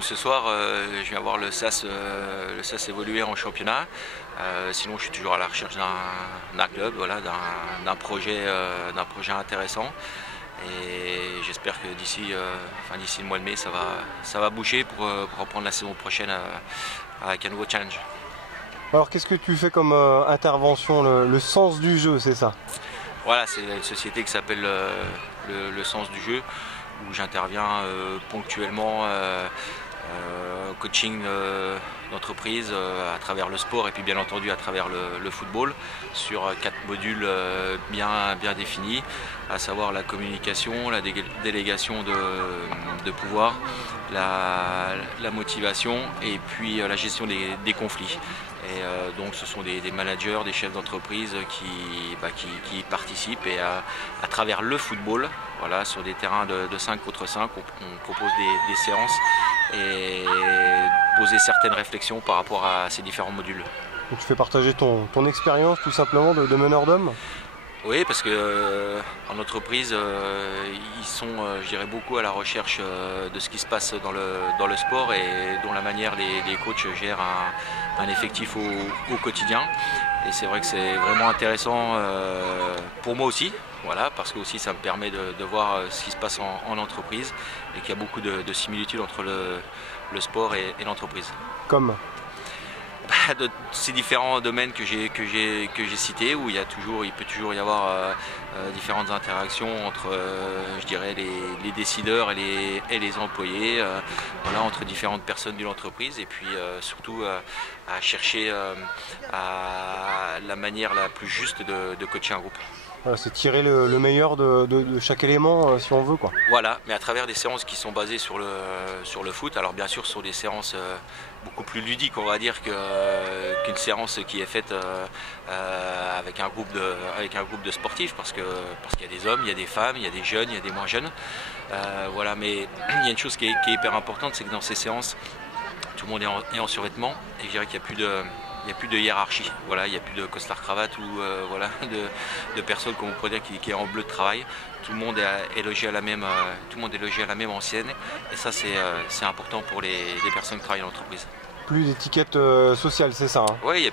comme ce soir, je viens voir le SAS évoluer en championnat. Sinon, je suis toujours à la recherche d'un club, voilà, d'un projet intéressant. Et j'espère que d'ici le mois de mai, ça va bouger pour reprendre la saison prochaine avec un nouveau challenge. Alors qu'est-ce que tu fais comme intervention, le sens du jeu, c'est ça? Voilà, c'est une société qui s'appelle le Sens du jeu, où j'interviens ponctuellement coaching d'entreprise à travers le sport et puis bien entendu à travers le football sur 4 modules bien définis, à savoir la communication, la délégation de pouvoir, la motivation et puis la gestion des conflits. Et donc ce sont des managers, des chefs d'entreprise qui participent et à travers le football, voilà, sur des terrains de 5 contre 5, on propose des séances et poser certaines réflexions par rapport à ces différents modules. Donc tu fais partager ton expérience tout simplement de meneur d'hommes? Oui, parce que en entreprise, ils sont, je dirais, beaucoup à la recherche de ce qui se passe dans le sport et dont la manière les coachs gèrent un effectif au quotidien. Et c'est vrai que c'est vraiment intéressant pour moi aussi, voilà, parce que aussi ça me permet de voir ce qui se passe en entreprise et qu'il y a beaucoup de similitudes entre le sport et l'entreprise. Comme de ces différents domaines que j'ai cités, où il peut toujours y avoir différentes interactions entre je dirais les décideurs et les employés, voilà, entre différentes personnes de l'entreprise, et puis surtout à chercher la manière la plus juste de coacher un groupe. C'est tirer le meilleur de chaque élément si on veut, quoi. Voilà, mais à travers des séances qui sont basées sur le foot. Alors bien sûr, sur des séances beaucoup plus ludiques, on va dire, qu'une séance qui est faite avec un groupe de sportifs, parce qu'il y a des hommes, il y a des femmes, il y a des jeunes, il y a des moins jeunes. Voilà, mais il y a une chose qui est hyper importante, c'est que dans ces séances, tout le monde est en survêtement, et je dirais qu'il n'y a plus de hiérarchie, voilà, il n'y a plus de costard-cravate ou voilà, de personnes, comme vous pouvez dire, qui est en bleu de travail. Tout le monde est logé à la même ancienne, et ça c'est important pour les personnes qui travaillent dans l'entreprise. Plus d'étiquette sociale, c'est ça, hein? Oui, il n'y a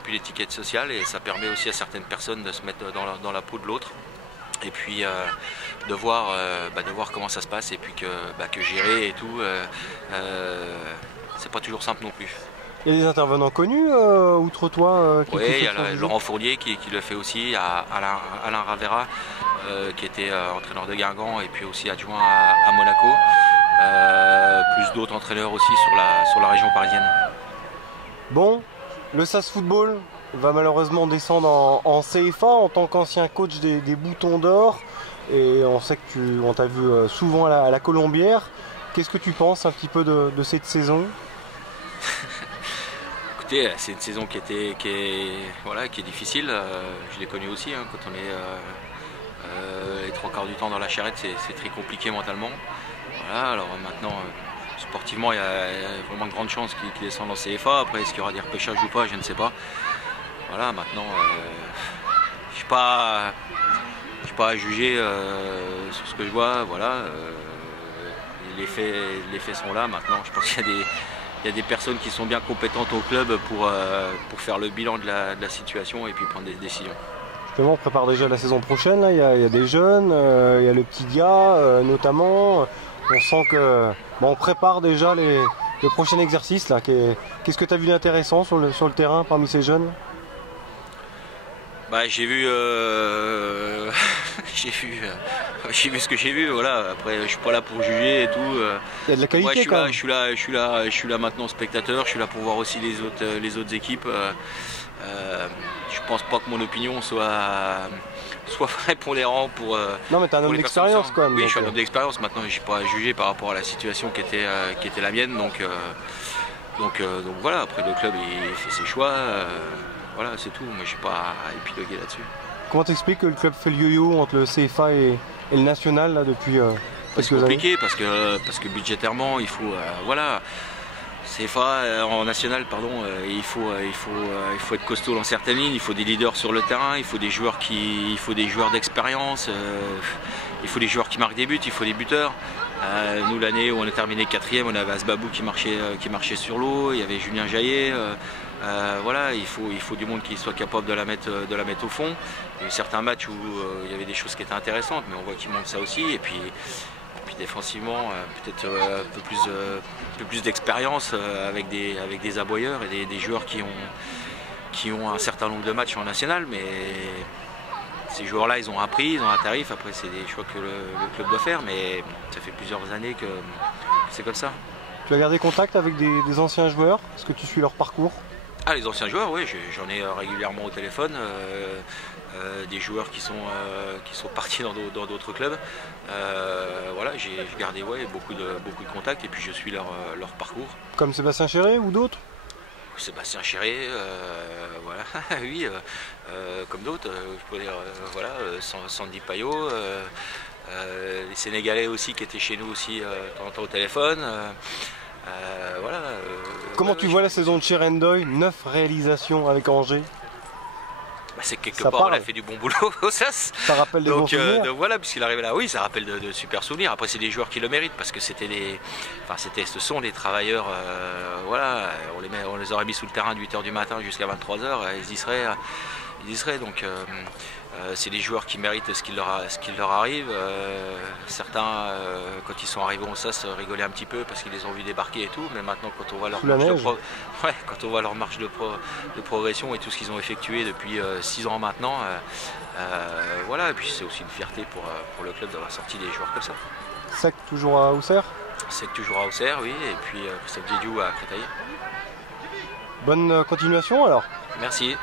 plus d'étiquette sociale, et ça permet aussi à certaines personnes de se mettre dans la peau de l'autre, et puis de voir comment ça se passe, et puis que gérer et tout, c'est pas toujours simple non plus. Il y a des intervenants connus outre toi Oui, il y a Laurent Fournier qui le fait aussi, Alain Ravera qui était entraîneur de Guingamp et puis aussi adjoint à Monaco, plus d'autres entraîneurs aussi sur la région parisienne. Bon, le SAS Football va malheureusement descendre en CFA en tant qu'ancien coach des Boutons d'Or, et on sait que on t'a vu souvent à la Colombière. Qu'est-ce que tu penses un petit peu de cette saison? C'est une saison qui est difficile. Je l'ai connue aussi, hein, quand on est les 3 quarts du temps dans la charrette, c'est très compliqué mentalement. Voilà, alors maintenant, sportivement, il y a vraiment de grandes chances qu'ils descendent en CFA. Après, est-ce qu'il y aura des repêchages ou pas, je ne sais pas. Voilà, maintenant, je ne suis pas à juger sur ce que je vois. Voilà, les faits sont là. Maintenant, je pense qu'il y a des personnes qui sont bien compétentes au club pour faire le bilan de la situation et puis prendre des décisions. Justement, on prépare déjà la saison prochaine, là. Il y a des jeunes, il y a le petit gars notamment. On sent que on prépare déjà les prochains exercices, là. Qu'est-ce que tu as vu d'intéressant sur le terrain parmi ces jeunes? J'ai vu ce que j'ai vu, voilà. Après, je suis pas là pour juger et tout. Il y a de la qualité, quand même. Je suis là maintenant spectateur. Je suis là pour voir aussi les autres équipes. Je pense pas que mon opinion soit prépondérant pour. Non, mais t'es un homme d'expérience quand même. Oui, je suis un homme d'expérience. Maintenant, je suis pas à juger par rapport à la situation qui était la mienne. Donc voilà. Après, le club il fait ses choix. Voilà, c'est tout. Moi, je ne suis pas à épiloguer là-dessus. Comment t'expliques que le club fait le yo-yo entre le CFA et le national là, depuis c'est compliqué parce que budgétairement, il faut voilà. CFA en national, pardon, il faut être costaud dans certaines lignes. Il faut des leaders sur le terrain. Il faut des joueurs d'expérience. Il faut des joueurs qui marquent des buts. Il faut des buteurs. Nous, l'année où on a terminé 4e, on avait Asbabou qui marchait sur l'eau, il y avait Julien Jaillet. Voilà, il faut du monde qui soit capable de la mettre au fond. Il y a eu certains matchs où il y avait des choses qui étaient intéressantes, mais on voit qu'il manque ça aussi. Et puis défensivement, peut-être un peu plus d'expérience avec des aboyeurs et des joueurs qui ont un certain nombre de matchs en national. Mais ces joueurs-là, ils ont un prix, ils ont un tarif. Après, c'est des choix que le club doit faire, mais ça fait plusieurs années que c'est comme ça. Tu as gardé contact avec des anciens joueurs? Est-ce que tu suis leur parcours? Ah, les anciens joueurs, oui, j'en ai régulièrement au téléphone. Des joueurs qui sont partis dans d'autres clubs. Voilà, j'ai gardé beaucoup de contacts et puis je suis leur parcours. Comme Sébastien Chéré ou d'autres? Sébastien Chéré, voilà, oui, comme d'autres, je peux dire, voilà, Sandy Payot, les Sénégalais aussi qui étaient chez nous aussi de temps en temps au téléphone. Voilà, comment tu vois la saison de Cherendoy? 9 réalisations avec Angers. C'est quelque part, on a fait du bon boulot au SAS. Ça rappelle des bons souvenirs. Donc voilà, puisqu'il arrive là, oui, ça rappelle de super souvenirs. Après, c'est des joueurs qui le méritent parce que ce sont des travailleurs. Voilà, on les aurait mis sous le terrain de 8h du matin jusqu'à 23h, ils y seraient. Donc, c'est des joueurs qui méritent ce qui leur arrive. Certains, quand ils sont arrivés au SAS, rigolaient un petit peu parce qu'ils les ont vus débarquer et tout. Mais maintenant, quand on voit leur marche de progression et tout ce qu'ils ont effectué depuis 6 ans maintenant, voilà. Et puis c'est aussi une fierté pour le club d'avoir sorti des joueurs comme ça. Sec toujours à Auxerre? Sec toujours à Auxerre, oui. Et puis Christophe Diédiou à Créteil. Bonne continuation alors. Merci.